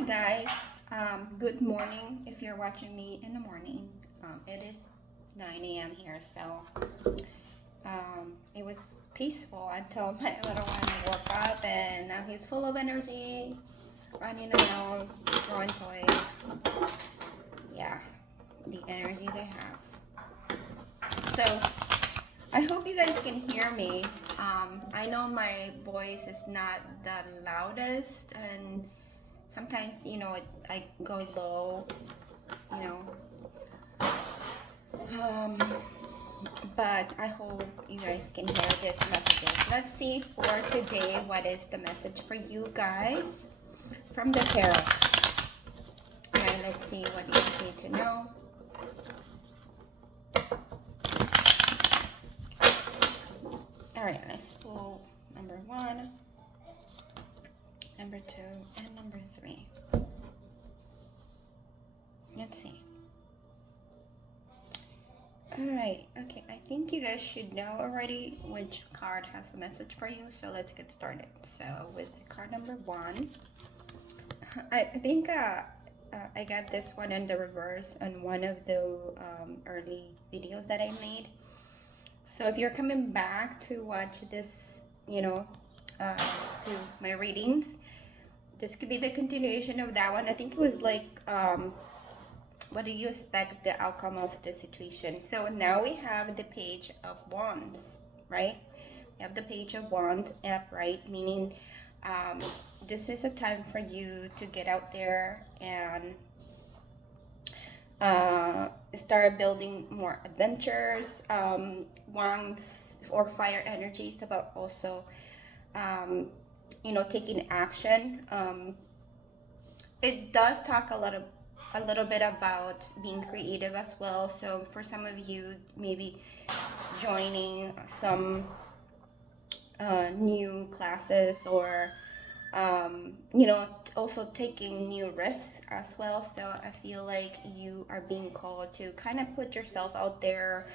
Hi guys, good morning if you're watching me in the morning. It is 9 a.m. here, so it was peaceful until my little one woke up and now he's full of energy, running around, throwing toys. Yeah, the energy they have. So I hope you guys can hear me. I know my voice is not the loudest and sometimes, I go low, you know, Um, but I hope you guys can hear this messages. Let's see for today what is the message for you guys from the tarot. Alright, let's see what you guys need to know. Alright, let's pull number 1, number 2, and number 3. Let's see. Alright, okay, I think you guys should know already which card has a message for you, so let's get started. So with card number 1, I think I got this one in the reverse on one of the early videos that I made. So if you're coming back to watch this, to my readings, this could be the continuation of that one. I think it was like, what do you expect the outcome of the situation? So now we have the Page of Wands, right? We have the Page of Wands upright, meaning this is a time for you to get out there and start building more adventures. Wands or fire energies about also, taking action. It does talk a little bit about being creative as well. So for some of you, maybe joining some new classes or also taking new risks as well. So I feel like you are being called to kind of put yourself out there,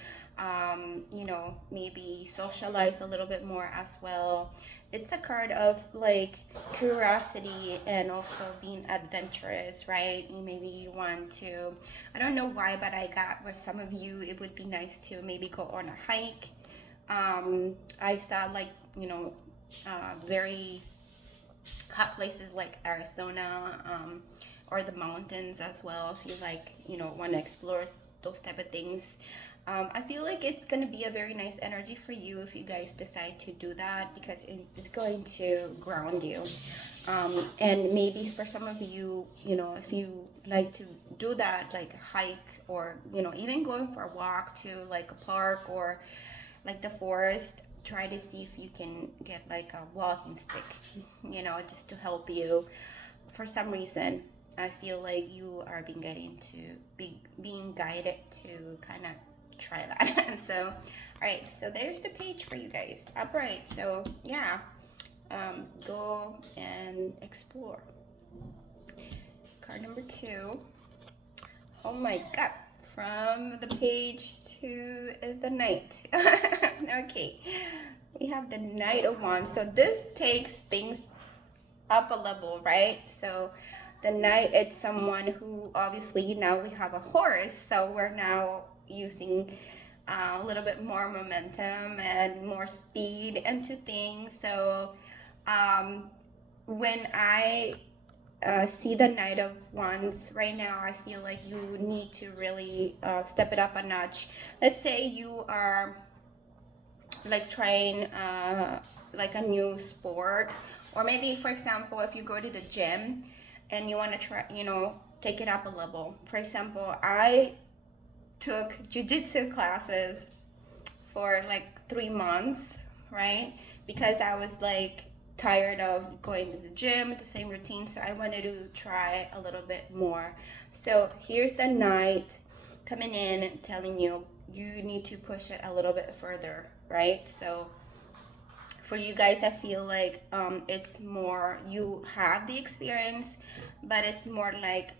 maybe socialize a little bit more as well. It's a card of like curiosity and also being adventurous, right? Maybe you want to, I don't know why, but I got where some of you, it would be nice to maybe go on a hike. I saw like, very hot places like Arizona, or the mountains as well, if you like, want to explore those type of things. I feel like it's going to be a very nice energy for you if you guys decide to do that, because it's going to ground you. And maybe for some of you, if you like to do that, like hike, or even going for a walk to like a park or like the forest, try to see if you can get like a walking stick, just to help you. For some reason, I feel like you are being guided to kind of try that. So, all right, so there's the page for you guys. Upright. So yeah, go and explore. Card number 2. Oh my God. From the page to the Knight. Okay, we have the Knight of Wands. So this takes things up a level, right? So the Knight, it's someone who obviously now we have a horse, so we're now using a little bit more momentum and more speed into things. So when I see the Knight of Wands right now, I feel like you need to really step it up a notch. Let's say you are like trying like a new sport, or maybe for example, if you go to the gym and you want to try, take it up a level. For example, I took jiu-jitsu classes for like 3 months, right? Because I was like tired of going to the gym, the same routine, so I wanted to try a little bit more. So here's the Knight coming in and telling you you need to push it a little bit further, right? So for you guys, I feel like it's more, you have the experience, but it's more like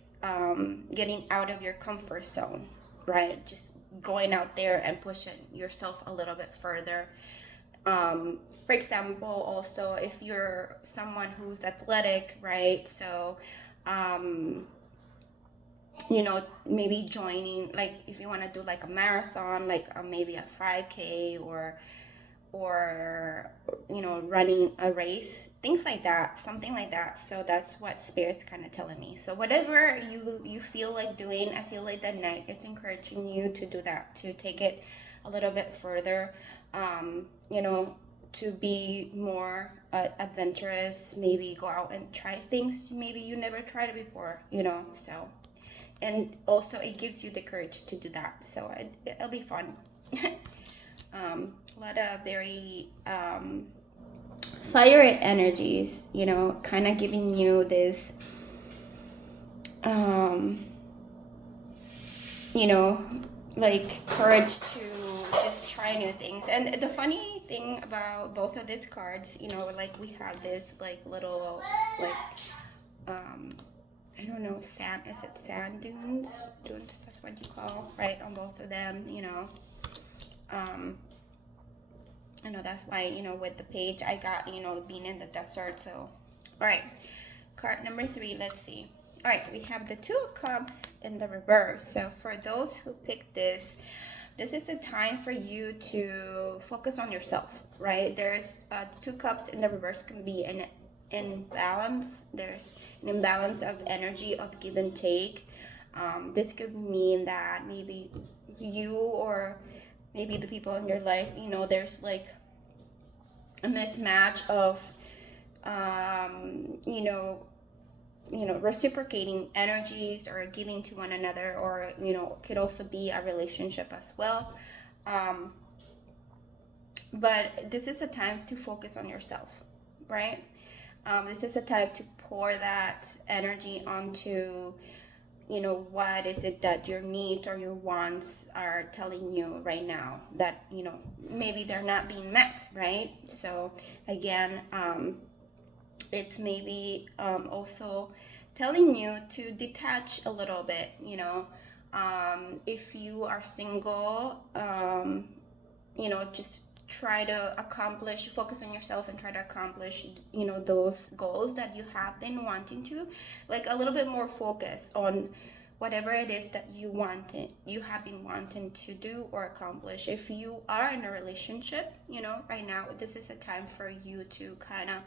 getting out of your comfort zone, right? Just going out there and pushing yourself a little bit further. For example, also if you're someone who's athletic, right? So you know, maybe joining, like if you want to do like a marathon, like maybe a 5K, or you know, running a race, things like that, something like that. So that's what Spirit's kind of telling me. So whatever you feel like doing, I feel like that night it's encouraging you to do that, to take it a little bit further, you know, to be more adventurous, maybe go out and try things maybe you never tried before, you know. So, and also it gives you the courage to do that, so it'll be fun. A lot of very fire energies, you know, kind of giving you this, you know, like courage to just try new things. And the funny thing about both of these cards, you know, like we have this like little, like, I don't know, sand, is it sand dunes? Dunes, that's what you call, right, on both of them, you know. I know that's why, you know, with the page I got, you know, being in the desert. So, all right, card number 3, let's see. All right, we have the 2 of Cups in the reverse. So for those who picked this is a time for you to focus on yourself, right? There's 2 Cups in the reverse can be an imbalance. There's an imbalance of energy, of give and take. This could mean that maybe you, or maybe the people in your life, you know, there's like a mismatch of, you know, reciprocating energies or giving to one another, or, you know, could also be a relationship as well. But this is a time to focus on yourself, right? This is a time to pour that energy onto, you know, what is it that your needs or your wants are telling you right now that, you know, maybe they're not being met, right? So again, it's maybe also telling you to detach a little bit, you know. If you are single, you know, just try to focus on yourself and try to accomplish, you know, those goals that you have been wanting to, like a little bit more focus on whatever it is that you have been wanting to do or accomplish. If you are in a relationship, you know, right now, this is a time for you to kind of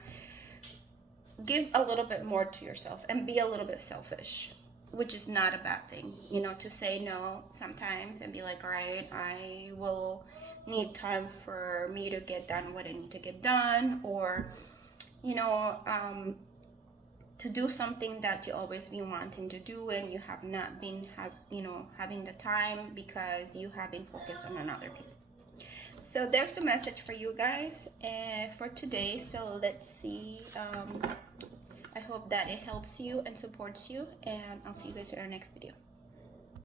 give a little bit more to yourself and be a little bit selfish, which is not a bad thing, you know, to say no sometimes and be like, all right, I will need time for me to get done what I need to get done, or, you know, to do something that you always been wanting to do and you have not been having the time because you have been focused on another people. So there's the message for you guys for today. So let's see. I hope that it helps you and supports you, and I'll see you guys in our next video.